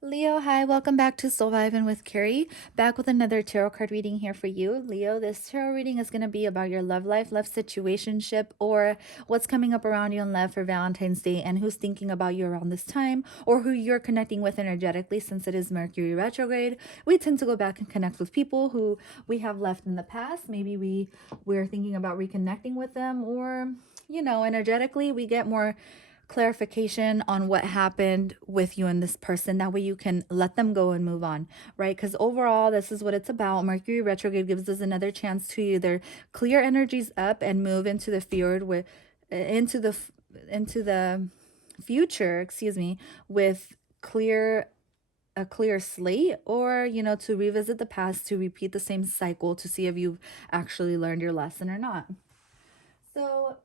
Leo, hi, welcome back to Soul Vibin' with Carrie. Back with another tarot card reading here for you. Leo, this tarot reading is going to be about your love life, love situationship, or what's coming up around you in love for Valentine's Day and who's thinking about you around this time or who you're connecting with energetically since it is Mercury retrograde. We tend to go back and connect with people who we have left in the past. Maybe we're thinking about reconnecting with them, or, energetically we get more clarification on what happened with you and this person. That way you can let them go and move on, right? Because overall, this is what it's about. Mercury retrograde gives us another chance to either clear energies up and move into the field with into the future, with a clear slate, or to revisit the past, to repeat the same cycle to see if you've actually learned your lesson or not. So,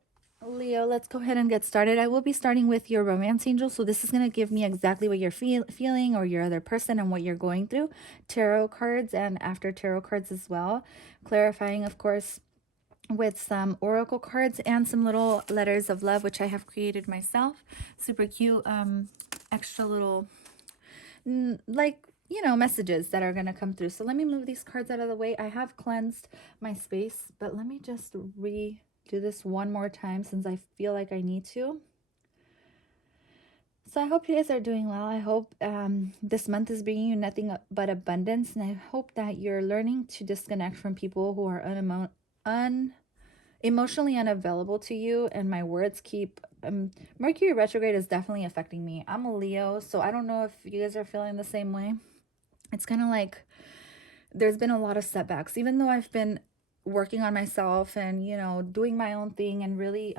Leo, let's go ahead and get started. I will be starting with your romance angel. So this is going to give me exactly what you're feeling, or your other person, and what you're going through. Tarot cards and after tarot cards as well. Clarifying, of course, with some oracle cards and some little letters of love, which I have created myself. Super cute, extra little, messages that are going to come through. So let me move these cards out of the way. I have cleansed my space, but let me just do this one more time since I feel like I need to. So I hope you guys are doing well. I hope this month is bringing you nothing but abundance, and I hope that you're learning to disconnect from people who are emotionally unavailable to you. And my words keep Mercury retrograde is definitely affecting me. I'm a Leo, so I don't know if you guys are feeling the same way. It's kind of like there's been a lot of setbacks, even though I've been working on myself and doing my own thing and really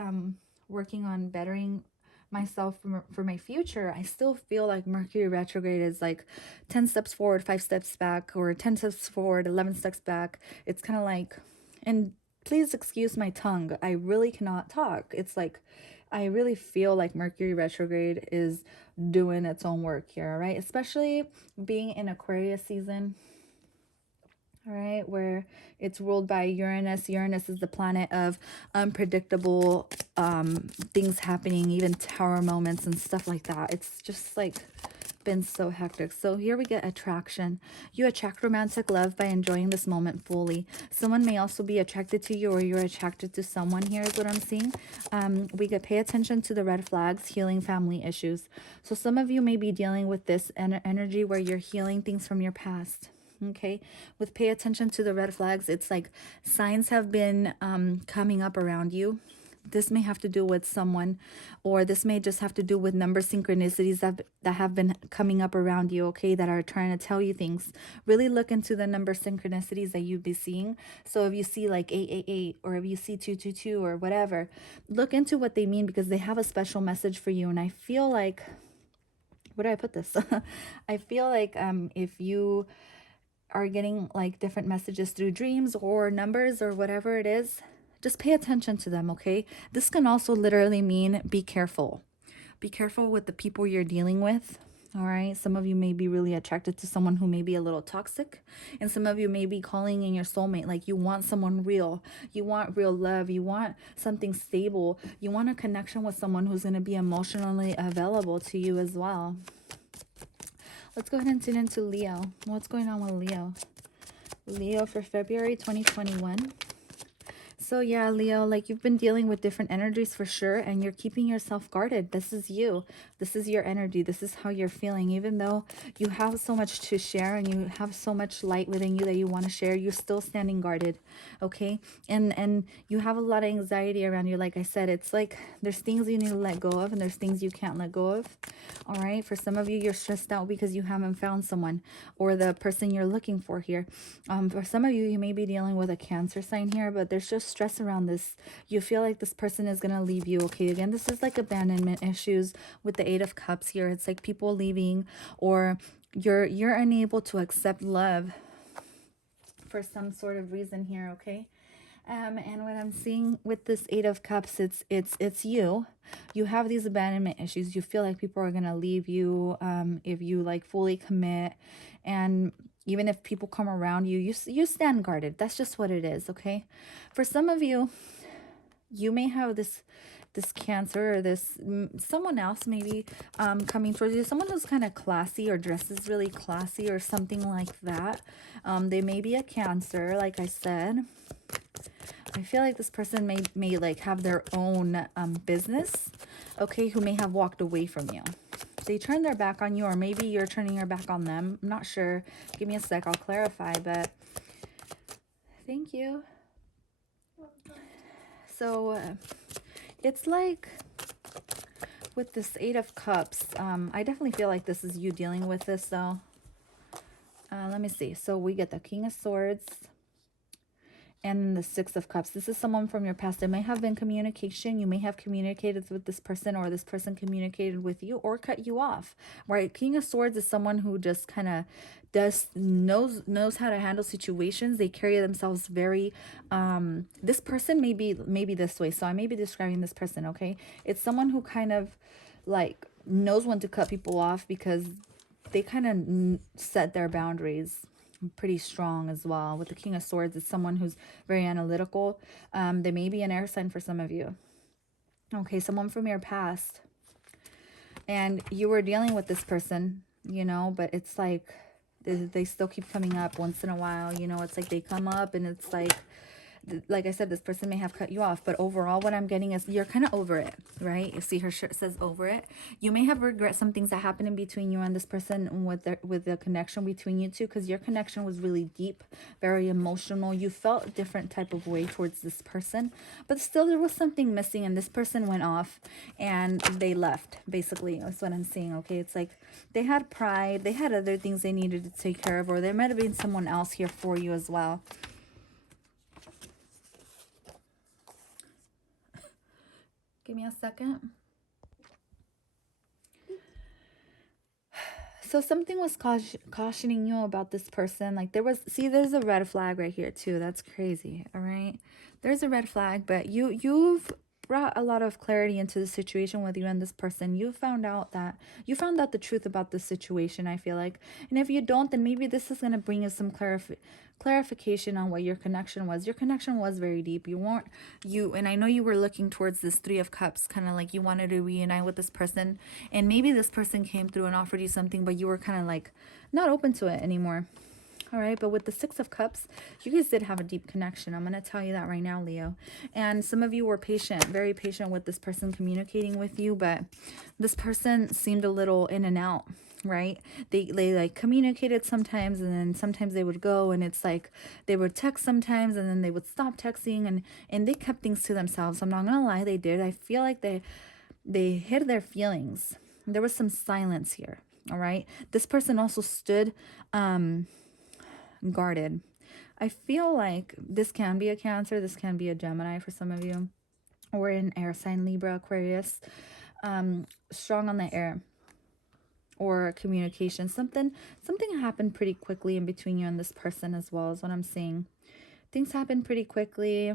working on bettering myself for my future. I still feel like Mercury retrograde is like 10 steps forward, 5 steps back, or 10 steps forward, 11 steps back. It's kind of like, and please excuse my tongue, I really cannot talk. It's like I really feel like Mercury retrograde is doing its own work here, right? Especially being in Aquarius season, all right, where it's ruled by Uranus. Uranus is the planet of unpredictable things happening, even tower moments and stuff like that. It's just like been so hectic. So here we get attraction. You attract romantic love by enjoying this moment fully. Someone may also be attracted to you, or you're attracted to someone. Here is what I'm seeing. We get pay attention to the red flags, healing family issues. So some of you may be dealing with this energy where you're healing things from your past. Okay, with pay attention to the red flags, it's like signs have been coming up around you. This may have to do with someone, or this may just have to do with number synchronicities that have been coming up around you, okay, that are trying to tell you things. Really look into the number synchronicities that you'd be seeing. So if you see like 888, or if you see 222 or whatever, look into what they mean, because they have a special message for you. And I feel like, where do I put this? I feel like if you are getting like different messages through dreams or numbers or whatever it is, just pay attention to them, okay? This can also literally mean be careful. Be careful with the people you're dealing with. All right, some of you may be really attracted to someone who may be a little toxic, and some of you may be calling in your soulmate. Like, you want someone real, you want real love, you want something stable, you want a connection with someone who's going to be emotionally available to you as well. Let's go ahead and tune into Leo. What's going on with Leo? Leo for February 2021. So yeah, Leo, like, you've been dealing with different energies for sure, and you're keeping yourself guarded. This is you. This is your energy. This is how you're feeling. Even though you have so much to share and you have so much light within you that you want to share, you're still standing guarded, okay? And you have a lot of anxiety around you. Like I said, it's like there's things you need to let go of, and there's things you can't let go of. All right, for some of you, you're stressed out because you haven't found someone, or the person you're looking for here. For some of you, you may be dealing with a Cancer sign here, but there's just stress around this. You feel like this person is going to leave you, okay? Again, this is like abandonment issues with the 8 of Cups here. It's like people leaving, or you're unable to accept love for some sort of reason here, okay? And what I'm seeing with this 8 of Cups, it's you. You have these abandonment issues. You feel like people are gonna leave you if you like fully commit, and even if people come around you, you stand guarded. That's just what it is, okay? For some of you, you may have this this Cancer or this someone else maybe coming towards you. Someone who's kind of classy or dresses really classy or something like that. They may be a Cancer, like I said. I feel like this person may like have their own business, okay, who may have walked away from you. They turned their back on you, or maybe you're turning your back on them. I'm not sure. Give me a sec, I'll clarify, but thank you. So it's like with this Eight of Cups, I definitely feel like this is you dealing with this though. Let me see. So we get the King of Swords and the Six of Cups. This is someone from your past. There may have been communication. You may have communicated with this person, or this person communicated with you or cut you off, right? King of Swords is someone who just kind of knows how to handle situations. They carry themselves very this person may be this way, so I may be describing this person, okay? It's someone who kind of like knows when to cut people off, because they kind of set their boundaries pretty strong as well. With the King of Swords, it's someone who's very analytical. They may be an air sign for some of you, okay? Someone from your past, and you were dealing with this person, you know, but it's like they still keep coming up once in a while, you know. It's like they come up and it's like I said, this person may have cut you off, but overall what I'm getting is you're kind of over it, right? You see her shirt says over it. You may have regret some things that happened in between you and this person with the connection between you two, because your connection was really deep, very emotional. You felt a different type of way towards this person, but still there was something missing, and this person went off and they left, basically. That's what I'm seeing, okay? It's like they had pride, they had other things they needed to take care of, or there might have been someone else here for you as well. Give me a second. So something was cautioning you about this person. Like there's a red flag right here too. That's crazy. All right. There's a red flag, but you've brought a lot of clarity into the situation with you and this person. You found out the truth about the situation, I feel like. And if you don't, then maybe this is going to bring you some clarification on what your connection was. Your connection was very deep. And I know you were looking towards this Three of Cups, kind of like you wanted to reunite with this person, and maybe this person came through and offered you something, but you were kind of like not open to it anymore. All right, but with the Six of Cups, you guys did have a deep connection. I'm going to tell you that right now, Leo. And some of you were patient, very patient with this person communicating with you, but this person seemed a little in and out, right? They like communicated sometimes, and then sometimes they would go, and it's like they would text sometimes, and then they would stop texting, and they kept things to themselves. I'm not going to lie, they did. I feel like they hid their feelings. There was some silence here, all right? This person also stood guarded. I feel like this can be a Cancer, this can be a Gemini for some of you, or an air sign, Libra, Aquarius, strong on the air or communication. Something happened pretty quickly in between you and this person as well, is what I'm seeing. Things happen pretty quickly,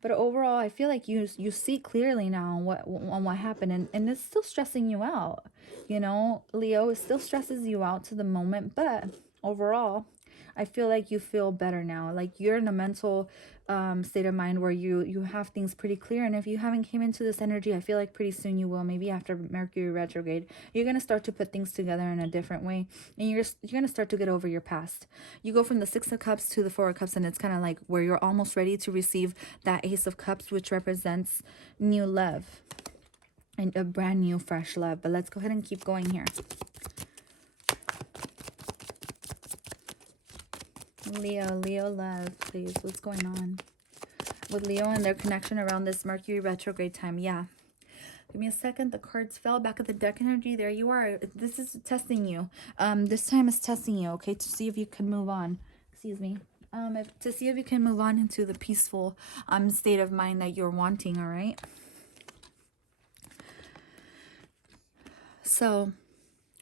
but overall I feel like you see clearly now what happened, and it's still stressing you out, you know, Leo. It still stresses you out to the moment, but overall I feel like you feel better now. Like you're in a mental state of mind where you have things pretty clear. And if you haven't came into this energy, I feel like pretty soon you will. Maybe after Mercury retrograde, you're going to start to put things together in a different way, and you're going to start to get over your past. You go from the Six of Cups to the Four of Cups, and it's kind of like where you're almost ready to receive that Ace of Cups, which represents new love and a brand new fresh love. But let's go ahead and keep going here. Leo love, please. What's going on with Leo and their connection around this Mercury retrograde time? Yeah. Give me a second. The cards fell back at the deck energy. There you are. This is testing you. This time is testing you, okay, to see if you can move on. Excuse me. To see if you can move on into the peaceful state of mind that you're wanting, all right? So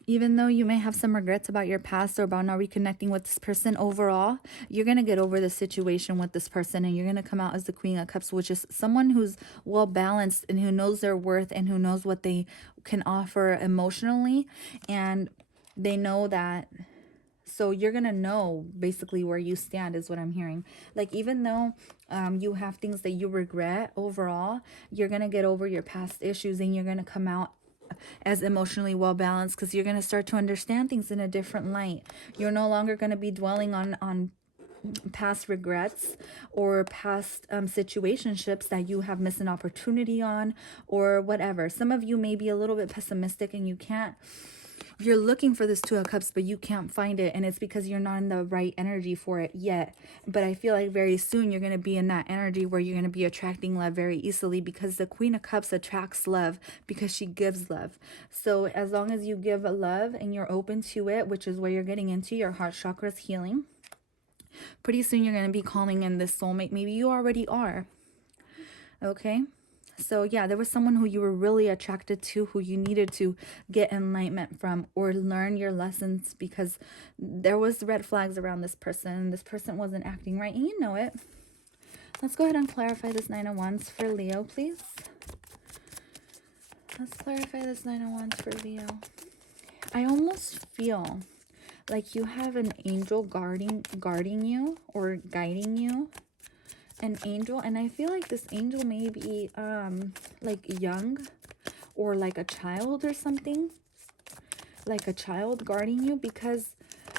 even though you may have some regrets about your past or about not reconnecting with this person, overall, you're going to get over the situation with this person, and you're going to come out as the Queen of Cups, which is someone who's well-balanced and who knows their worth and who knows what they can offer emotionally. And they know that So you're going to know basically where you stand is what I'm hearing. Like, even though you have things that you regret overall, you're going to get over your past issues and you're going to come out as emotionally well balanced, because you're going to start to understand things in a different light. You're no longer going to be dwelling on past regrets or past situationships that you have missed an opportunity on or whatever. Some of you may be a little bit pessimistic and you're looking for this Two of Cups, but you can't find it, and it's because you're not in the right energy for it yet. But I feel like very soon you're going to be in that energy where you're going to be attracting love very easily, because the Queen of Cups attracts love because she gives love. So as long as you give love and you're open to it, which is where you're getting into your heart chakra's healing, pretty soon you're going to be calling in this soulmate. Maybe you already are. Okay? So yeah, there was someone who you were really attracted to, who you needed to get enlightenment from or learn your lessons, because there was red flags around this person. This person wasn't acting right, and you know it. Let's go ahead and clarify this Nine of Wands for Leo, please. Let's clarify this Nine of Wands for Leo. I almost feel like you have an angel guarding you or guiding you. An angel, and I feel like this angel may be like young or like a child or something, like a child guarding you, because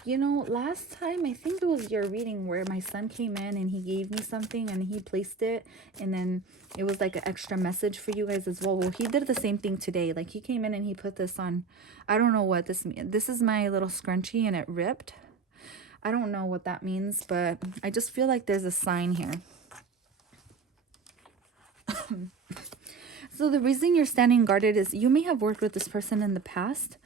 you know, last time I think it was your reading where my son came in and he gave me something and he placed it, and then it was like an extra message for you guys as well. Well, he did the same thing today. Like, he came in and he put this on. I don't know what this means. This is my little scrunchie and it ripped. I don't know what that means, but I just feel like there's a sign here. So the reason you're standing guarded is you may have worked with this person in the past.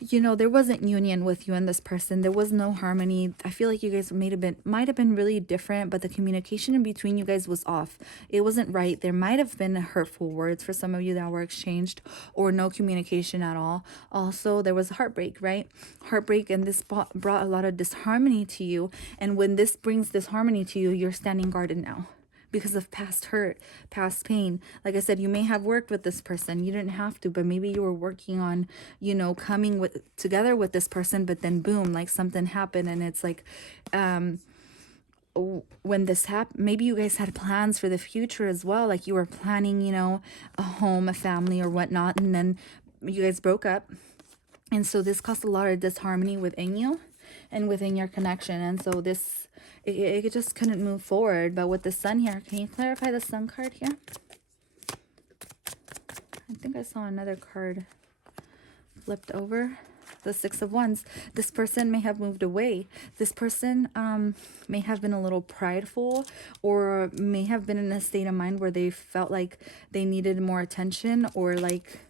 You know, there wasn't union with you and this person. There was no harmony. I feel like you guys might have been really different, but the communication in between you guys was off. It wasn't right. There might have been hurtful words for some of you that were exchanged, or no communication at all. Also, there was heartbreak, right? Heartbreak, and this brought a lot of disharmony to you. And when this brings disharmony to you, you're standing guarded now, because of past hurt, past pain. Like I said, you may have worked with this person. You didn't have to, but maybe you were working on, you know, coming together with this person, but then boom, like something happened. And it's like, when this happened, maybe you guys had plans for the future as well. Like, you were planning, you know, a home, a family or whatnot. And then you guys broke up. And so this caused a lot of disharmony within you and within your connection. And so this, it just couldn't move forward. But with the Sun here, can you clarify the Sun card here? I think I saw another card flipped over. The Six of Wands. This person may have moved away. This person may have been a little prideful, or may have been in a state of mind where they felt like they needed more attention, or like,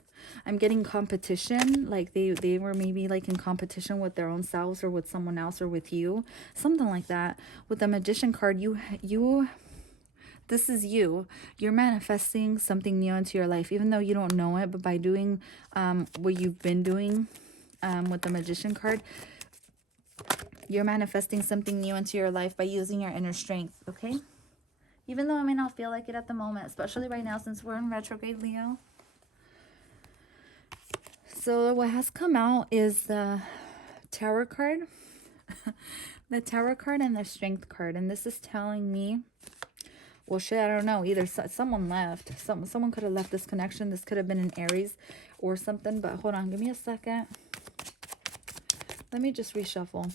I'm getting competition, like they were maybe like in competition with their own selves or with someone else or with you, something like that. With the Magician card, this is you. You're manifesting something new into your life, even though you don't know it. But by doing what you've been doing with the Magician card, you're manifesting something new into your life by using your inner strength, okay? Even though I may not feel like it at the moment, especially right now since we're in retrograde, Leo. So what has come out is the Tower card, the Tower card and the Strength card. And this is telling me, well, shit, I don't know. Either someone left. Someone could have left this connection. This could have been an Aries or something. But hold on, give me a second. Let me just reshuffle.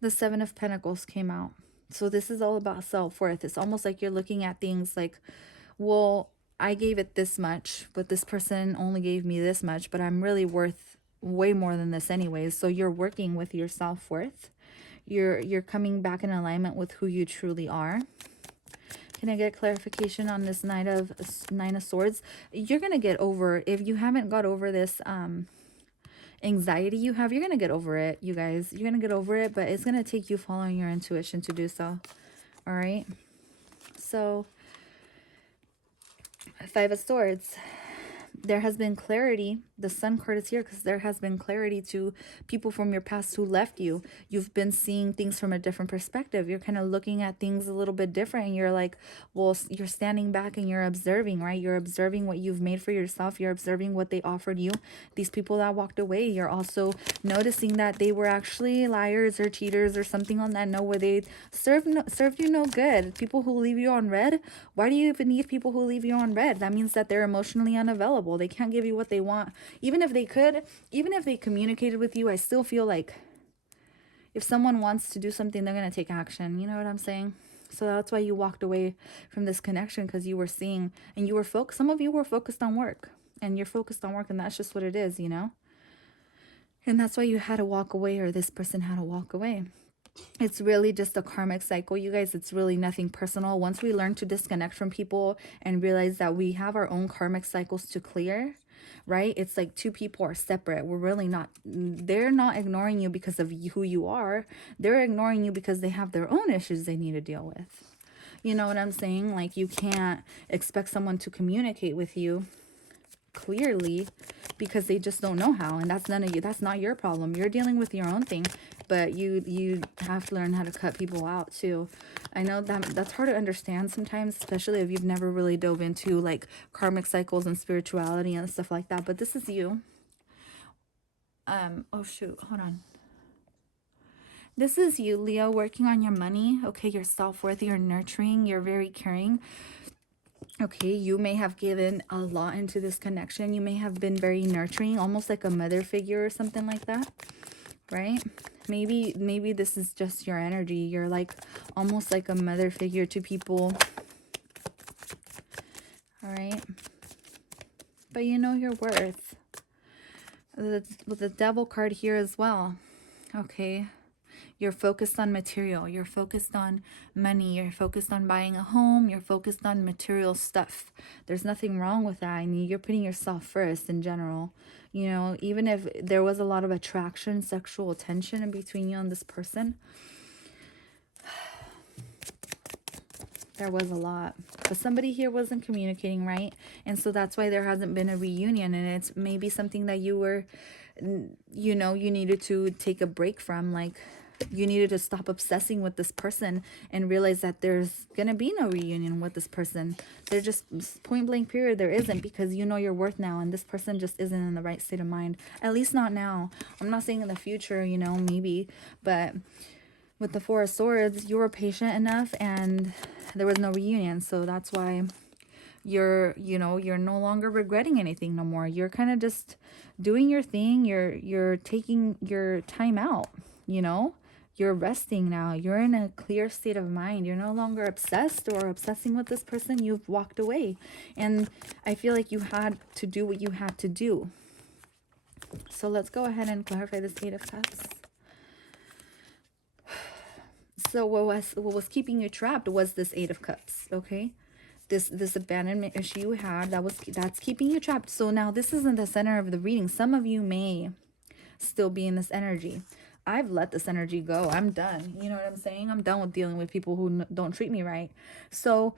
The Seven of Pentacles came out. So this is all about self-worth. It's almost like you're looking at things like, well, I gave it this much, but this person only gave me this much, but I'm really worth way more than this anyways. So you're working with your self-worth. You're coming back in alignment with who you truly are. Can I get clarification on this Nine of Swords? You're going to get over, if you haven't got over this anxiety you have, you're going to get over it, you guys. You're going to get over it, but it's going to take you following your intuition to do so. All right. So, Five of Swords. there has been clarity. The Sun card is here because there has been clarity to people from your past who left you. You've been seeing things from a different perspective. You're kind of looking at things a little bit different, and you're like, well, you're standing back and you're observing, right? You're observing what you've made for yourself. You're observing what they offered you. These people that walked away, you're also noticing that they were actually liars or cheaters or something on that note, where they served you no good. People who leave you on red, why do you even need people who leave you on red? That means that they're emotionally unavailable. They can't give you what they want. Even if they could, even if they communicated with you, I still feel like if someone wants to do something, they're going to take action. You know what I'm saying? So that's why you walked away from this connection, because you were seeing, and you were focused. Some of you were focused on work, and you're focused on work, and that's just what it is, you know? And that's why you had to walk away, or this person had to walk away. It's really just a karmic cycle, you guys. It's really nothing personal. Once we learn to disconnect from people and realize that we have our own karmic cycles to clear, right? It's like two people are separate. We're really not, they're not ignoring you because of who you are. They're ignoring you because they have their own issues they need to deal with. You know what I'm saying? Like, you can't expect someone to communicate with you clearly because they just don't know how, and that's none of you. That's not your problem. You're dealing with your own thing, but you have to learn how to cut people out too. I know that's hard to understand sometimes, especially if you've never really dove into like karmic cycles and spirituality and stuff like that. But this is you. Oh shoot, hold on. This is you, Leo, working on your money. Okay, your self-worth, you're nurturing, you're very caring. Okay, you may have given a lot into this connection. You may have been very nurturing, almost like a mother figure or something like that, right? Maybe this is just your energy. You're like almost like a mother figure to people. All right, but you know your worth. With the devil card here as well. Okay, you're focused on material. You're focused on money. You're focused on buying a home. You're focused on material stuff. There's nothing wrong with that. I mean, you're putting yourself first in general. You know, even if there was a lot of attraction, sexual attention in between you and this person, there was a lot. But somebody here wasn't communicating right. And so that's why there hasn't been a reunion. And it's maybe something that you were, you know, you needed to take a break from. Like, you needed to stop obsessing with this person and realize that there's going to be no reunion with this person. They're just point blank period. There isn't, because you know your worth now, and this person just isn't in the right state of mind. At least not now. I'm not saying in the future, you know, maybe, but with the Four of Swords, you were patient enough and there was no reunion. So that's why you're, you know, you're no longer regretting anything no more. You're kind of just doing your thing. You're taking your time out, you know. You're resting now. You're in a clear state of mind. You're no longer obsessed or obsessing with this person. You've walked away. And I feel like you had to do what you had to do. So let's go ahead and clarify this Eight of Cups. So what was keeping you trapped was this Eight of Cups, okay? This abandonment issue you had, that's keeping you trapped. So now this isn't the center of the reading. Some of you may still be in this energy. I've let this energy go. I'm done. You know what I'm saying? I'm done with dealing with people who don't treat me right. So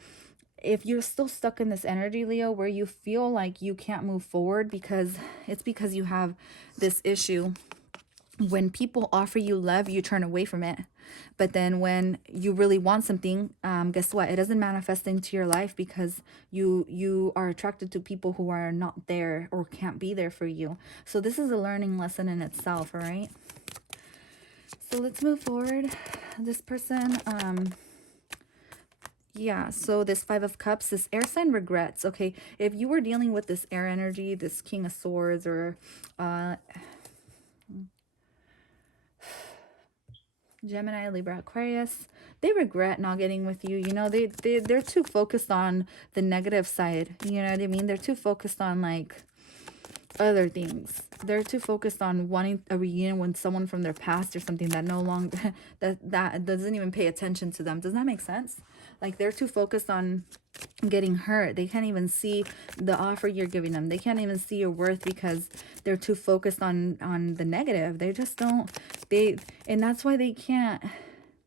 if you're still stuck in this energy, Leo, where you feel like you can't move forward because you have this issue. When people offer you love, you turn away from it. But then when you really want something, guess what? It doesn't manifest into your life because you are attracted to people who are not there or can't be there for you. So this is a learning lesson in itself, all right? So let's move forward. This person, yeah, so this Five of Cups, this air sign regrets. Okay, if you were dealing with this air energy, this King of Swords, or Gemini, Libra, Aquarius, they regret not getting with you. You know, they're too focused on the negative side. You know what I mean? They're too focused on like other things. They're too focused on wanting a reunion with someone from their past or something that no longer that doesn't even pay attention to them. Does that make sense? Like, they're too focused on getting hurt. They can't even see the offer you're giving them. They can't even see your worth because they're too focused on the negative. They just don't, and that's why they can't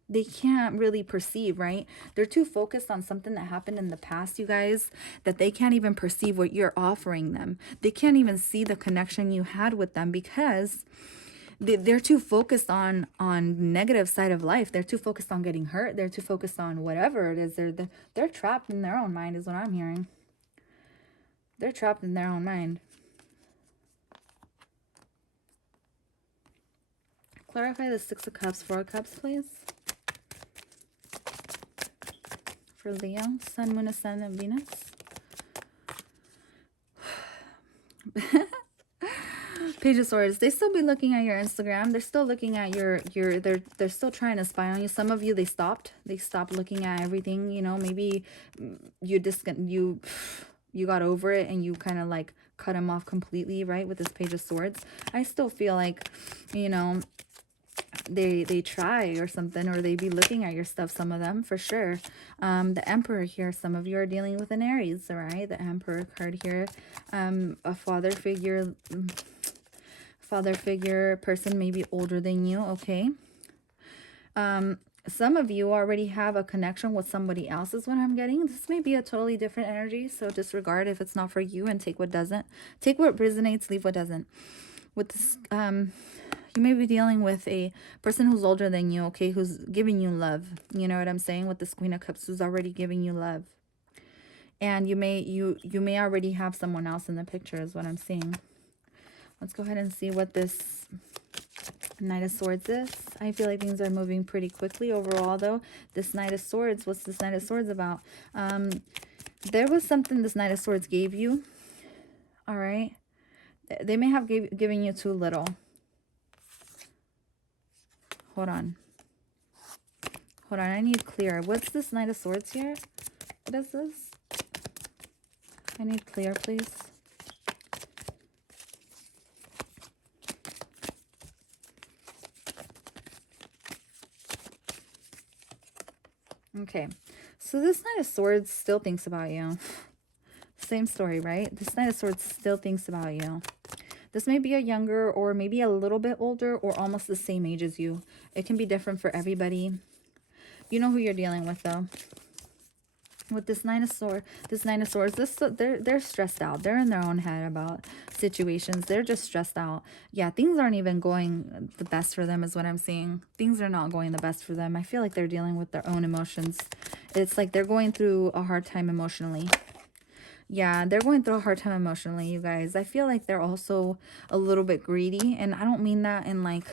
They can't really perceive, right? They're too focused on something that happened in the past, you guys, that they can't even perceive what you're offering them. They can't even see the connection you had with them because they're too focused on negative side of life. They're too focused on getting hurt. They're too focused on whatever it is. They're trapped in their own mind is what I'm hearing. They're trapped in their own mind. Clarify the Six of Cups, Four of Cups, please. For Leo, Sun, Moon, Ascendant, Venus. Page of Swords. They still be looking at your Instagram. They're still looking at your they're still trying to spy on you. Some of you, they stopped looking at everything, you know. Maybe you got over it and you kind of like cut them off completely, right? With this Page of Swords. I still feel like, you know, they try or something, or they be looking at your stuff, some of them for sure. The Emperor here, some of you are dealing with an Aries, all right? The Emperor card here. A father figure person, maybe older than you, okay? Some of you already have a connection with somebody else is what I'm getting. This may be a totally different energy, so disregard if it's not for you and take what doesn't. Take what resonates, leave what doesn't. With this, you may be dealing with a person who's older than you, okay, who's giving you love. You know what I'm saying? With this Queen of Cups, who's already giving you love. And you may already have someone else in the picture is what I'm seeing. Let's go ahead and see what this Knight of Swords is. I feel like things are moving pretty quickly overall, though. This Knight of Swords, what's this Knight of Swords about? There was something this Knight of Swords gave you, all right? They may have given you too little. Hold on. Hold on, I need clear. What's this Knight of Swords here? What is this? I need clear, please. Okay, so this Knight of Swords still thinks about you. Same story, right? This Knight of Swords still thinks about you. This may be a younger or maybe a little bit older or almost the same age as you. It can be different for everybody. You know who you're dealing with, though. With this Nine of Swords, they're stressed out. They're in their own head about situations. They're just stressed out. Yeah, things aren't even going the best for them is what I'm seeing. Things are not going the best for them. I feel like they're dealing with their own emotions. It's like they're going through a hard time emotionally. Yeah, they're going through a hard time emotionally, you guys. I feel like they're also a little bit greedy. And I don't mean that in like...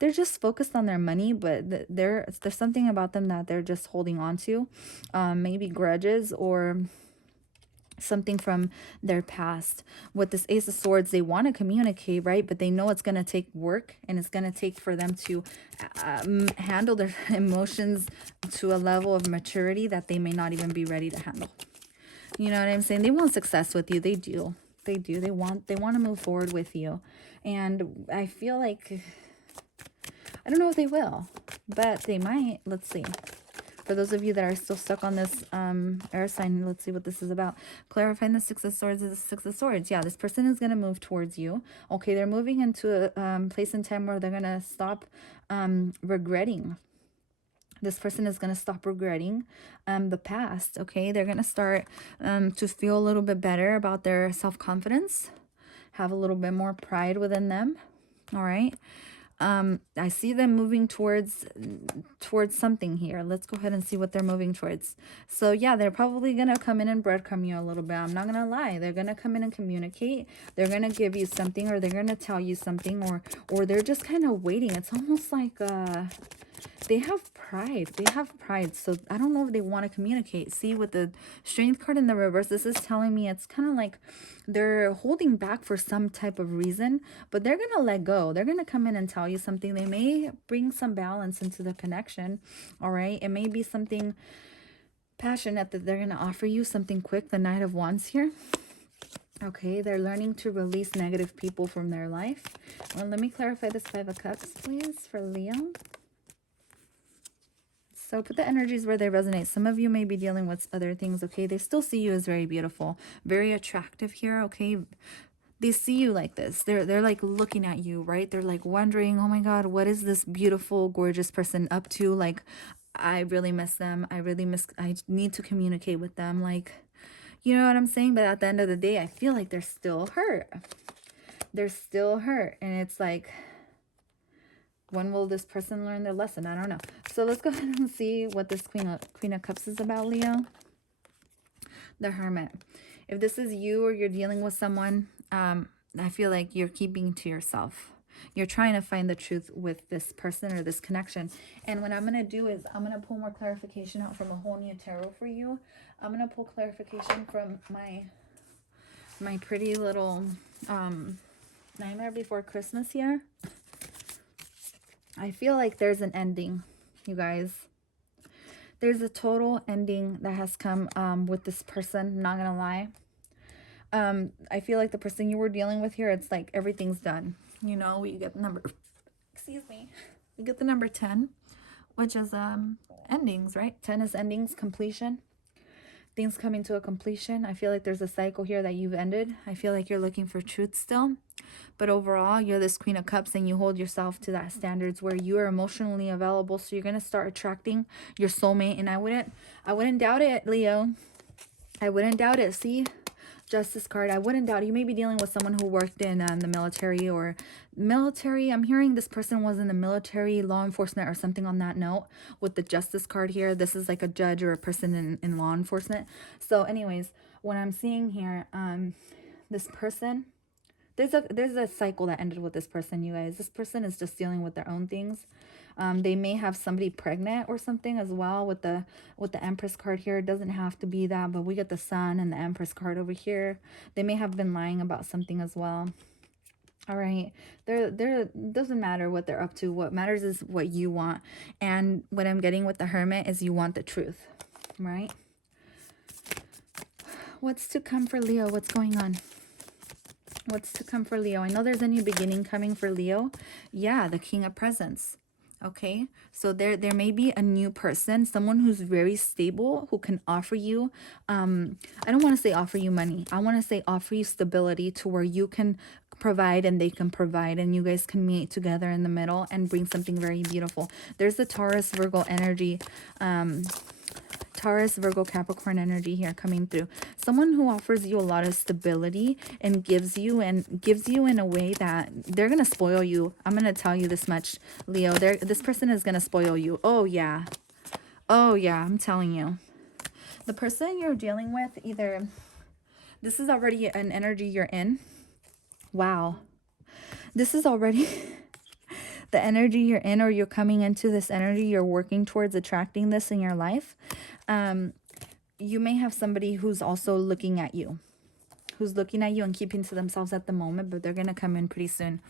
They're just focused on their money, but there's something about them that they're just holding on to. Maybe grudges or something from their past. With this Ace of Swords, they want to communicate, right? But they know it's going to take work, and it's going to take for them to handle their emotions to a level of maturity that they may not even be ready to handle. You know what I'm saying? They want success with you. They do. They do. They want to move forward with you. And I feel like... I don't know if they will, but they might. Let's see. For those of you that are still stuck on this air sign, let's see what this is about. Clarifying the Six of Swords is the Six of Swords. Yeah, this person is going to move towards you. Okay, they're moving into a place in time where they're going to stop regretting. This person is going to stop regretting the past, okay? They're going to start to feel a little bit better about their self-confidence, have a little bit more pride within them, all right? I see them moving towards something here. Let's go ahead and see what they're moving towards. So yeah, they're probably gonna come in and breadcrumb you a little bit. I'm not gonna lie. They're gonna come in and communicate. They're gonna give you something, or they're gonna tell you something, or they're just kind of waiting. It's almost like they have pride. They have pride. So I don't know if they want to communicate. See, with the Strength card in the reverse, this is telling me it's kind of like they're holding back for some type of reason, but they're going to let go. They're going to come in and tell you something. They may bring some balance into the connection. All right. It may be something passionate that they're going to offer you, something quick. The Knight of Wands here. Okay, they're learning to release negative people from their life. Well, let me clarify this Five of Cups, please, for Leo. So put the energies where they resonate. Some of you may be dealing with other things, okay? They still see you as very beautiful, very attractive here, okay? They see you like this. They're like looking at you, right? They're like wondering, oh my God, what is this beautiful, gorgeous person up to? Like, I really miss them. I need to communicate with them. Like, you know what I'm saying? But at the end of the day, I feel like they're still hurt. They're still hurt. And it's like, when will this person learn their lesson? I don't know. So let's go ahead and see what this Queen of Cups is about, Leo. The Hermit. If this is you or you're dealing with someone, I feel like you're keeping to yourself. You're trying to find the truth with this person or this connection. And what I'm going to do is I'm going to pull more clarification out from a whole new tarot for you. I'm going to pull clarification from my pretty little Nightmare Before Christmas here. I feel like there's an ending, you guys. There's a total ending that has come with this person, not gonna lie. I feel like the person you were dealing with here, it's like everything's done. You know, we get the number, excuse me, we get the number 10, which is endings, right? 10 is endings, completion. Things coming to a completion. I feel like there's a cycle here that you've ended. I feel like you're looking for truth still. But overall, you're this Queen of Cups and you hold yourself to that standards where you are emotionally available. So you're going to start attracting your soulmate. And I wouldn't doubt it, Leo. I wouldn't doubt it. See? Justice card. I wouldn't doubt it. You may be dealing with someone who worked in the military or military. I'm hearing this person was in the military, law enforcement, or something on that note. With the Justice card here, this is like a judge or a person in law enforcement. So anyways, what I'm seeing here, this person, there's a cycle that ended with this person, you guys. This person is just dealing with their own things. They may have somebody pregnant or something as well with the Empress card here. It doesn't have to be that, but we get the Sun and the Empress card over here. They may have been lying about something as well. All right. It doesn't matter what they're up to. What matters is what you want. And what I'm getting with the Hermit is you want the truth, right? What's to come for Leo? What's going on? What's to come for Leo? I know there's a new beginning coming for Leo. Yeah, the King of Presents. Okay, so there may be a new person, someone who's very stable, who can offer you, I don't want to say offer you money. I want to say offer you stability to where you can provide and they can provide and you guys can meet together in the middle and bring something very beautiful. There's the Taurus, Virgo energy, Taurus, Virgo, Capricorn energy here coming through. Someone who offers you a lot of stability and gives you in a way that they're going to spoil you. I'm going to tell you this much, Leo. This person is going to spoil you. Oh, yeah. Oh, yeah. I'm telling you. The person you're dealing with, either this is already an energy you're in. Wow. This is already the energy you're in, or you're coming into this energy. You're working towards attracting this in your life. You may have somebody who's also looking at you, and keeping to themselves at the moment, but they're going to come in pretty soon.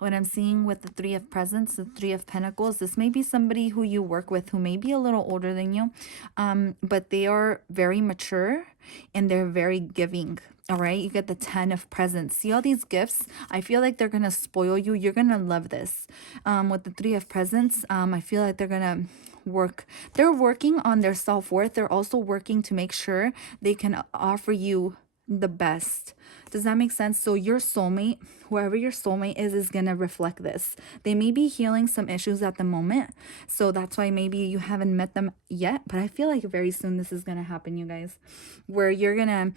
What I'm seeing with the Three of Presents, the Three of Pentacles, this may be somebody who you work with who may be a little older than you, but they are very mature and they're very giving. All right, you get the 10 of Presents. See all these gifts? I feel like they're going to spoil you. You're going to love this. With the Three of Presents, I feel like they're going to they're working on their self-worth. They're also working to make sure they can offer you the best. Does that make sense? So your soulmate, whoever your soulmate is going to reflect this. They may be healing some issues at the moment, so that's why maybe you haven't met them yet, but I feel like very soon this is going to happen, you guys, where you're going to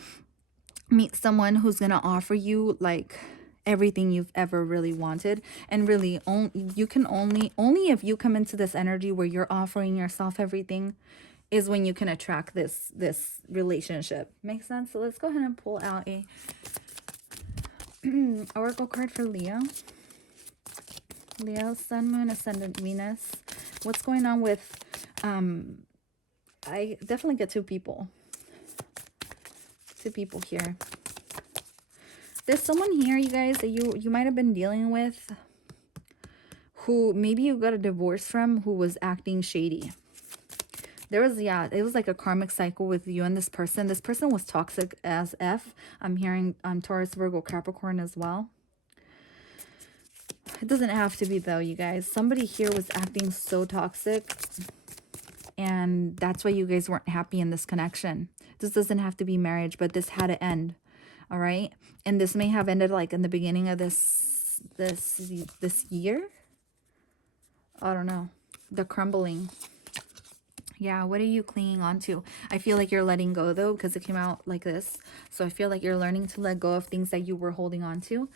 meet someone who's going to offer you like everything you've ever really wanted. And really you can only if you come into this energy where you're offering yourself everything is when you can attract this relationship. Makes sense? So let's go ahead and pull out a oracle card for Leo. Leo, Sun, Moon, Ascendant, Venus. What's going on with I definitely get two people here. There's someone here, you guys, that you might have been dealing with, who maybe you got a divorce from, who was acting shady. There was, yeah, it was like a karmic cycle with you and this person. This person was toxic as F. I'm hearing Taurus, Virgo, Capricorn as well. It doesn't have to be though, you guys. Somebody here was acting so toxic, and that's why you guys weren't happy in this connection. This doesn't have to be marriage, but this had to end. All right. And this may have ended like in the beginning of this year. I don't know. The crumbling. Yeah, what are you clinging on to? I feel like you're letting go though, because it came out like this. So I feel like you're learning to let go of things that you were holding on to.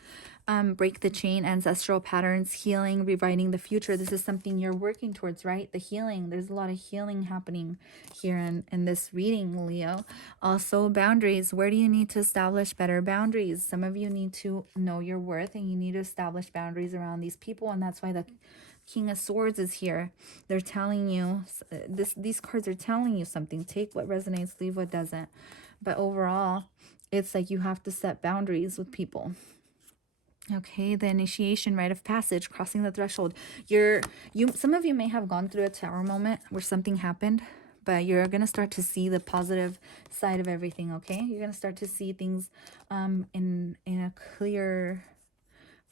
Break the chain, ancestral patterns, healing, rewriting the future. This is something you're working towards, right? The healing. There's a lot of healing happening here in this reading, Leo. Also, boundaries. Where do you need to establish better boundaries? Some of you need to know your worth, and you need to establish boundaries around these people, and that's why the King of Swords is here. They're telling you, these cards are telling you something. Take what resonates, leave what doesn't. But overall, it's like you have to set boundaries with people. Okay, the initiation, rite of passage, crossing the threshold. Some of you may have gone through a tower moment where something happened, but you're going to start to see the positive side of everything, okay? You're going to start to see things in a clear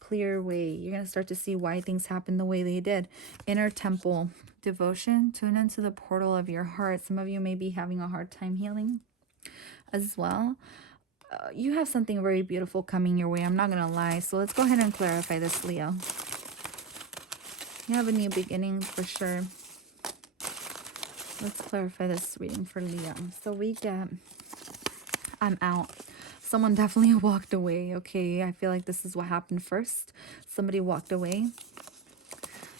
way. You're going to start to see why things happen the way they did. Inner temple, devotion, tune into the portal of your heart. Some of you may be having a hard time healing as well. You have something very beautiful coming your way. I'm not going to lie. So let's go ahead and clarify this, Leo. You have a new beginning for sure. Let's clarify this reading for Leo. So we get, I'm out. Someone definitely walked away, okay? I feel like this is what happened first. Somebody walked away.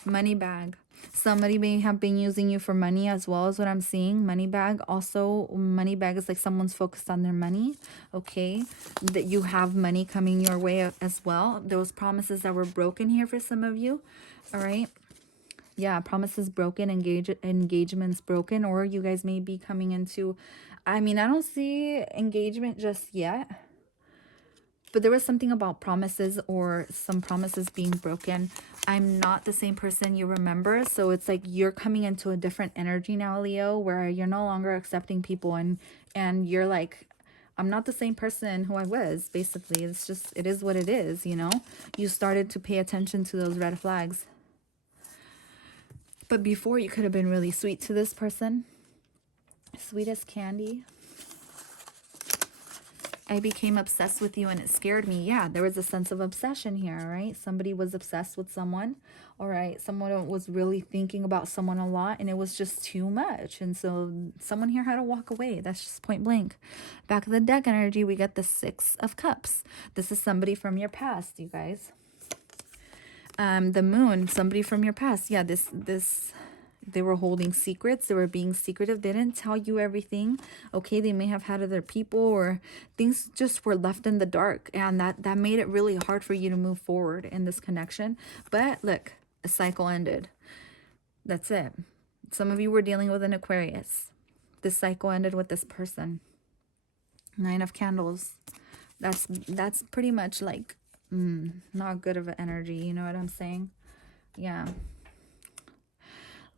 Money bag. Somebody may have been using you for money as well as what I'm seeing. Money bag. Also, money bag is like someone's focused on their money, okay? That you have money coming your way as well. Those promises that were broken here for some of you, all right? Yeah, promises broken, engagements broken, or you guys may be coming into, I mean, I don't see engagement just yet, but there was something about promises or some promises being broken. I'm not the same person you remember, so it's like you're coming into a different energy now, Leo, where you're no longer accepting people, and you're like, I'm not the same person who I was, basically. It's just, it is what it is, you know? You started to pay attention to those red flags. But before, you could have been really sweet to this person. Sweet as candy. I became obsessed with you and it scared me. Yeah, there was a sense of obsession here, right? Somebody was obsessed with someone. All right, someone was really thinking about someone a lot and it was just too much. And so someone here had to walk away. That's just point blank. Back of the deck energy, we got the Six of Cups. This is somebody from your past, you guys. The Moon, somebody from your past. Yeah, this they were holding secrets. They were being secretive. They didn't tell you everything. Okay, they may have had other people or things just were left in the dark. And that made it really hard for you to move forward in this connection. But look, a cycle ended. That's it. Some of you were dealing with an Aquarius. This cycle ended with this person. Nine of Candles. That's pretty much like not good of an energy. You know what I'm saying? Yeah.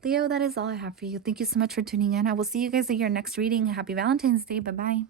Leo, that is all I have for you. Thank you so much for tuning in. I will see you guys at your next reading. Happy Valentine's Day. Bye-bye.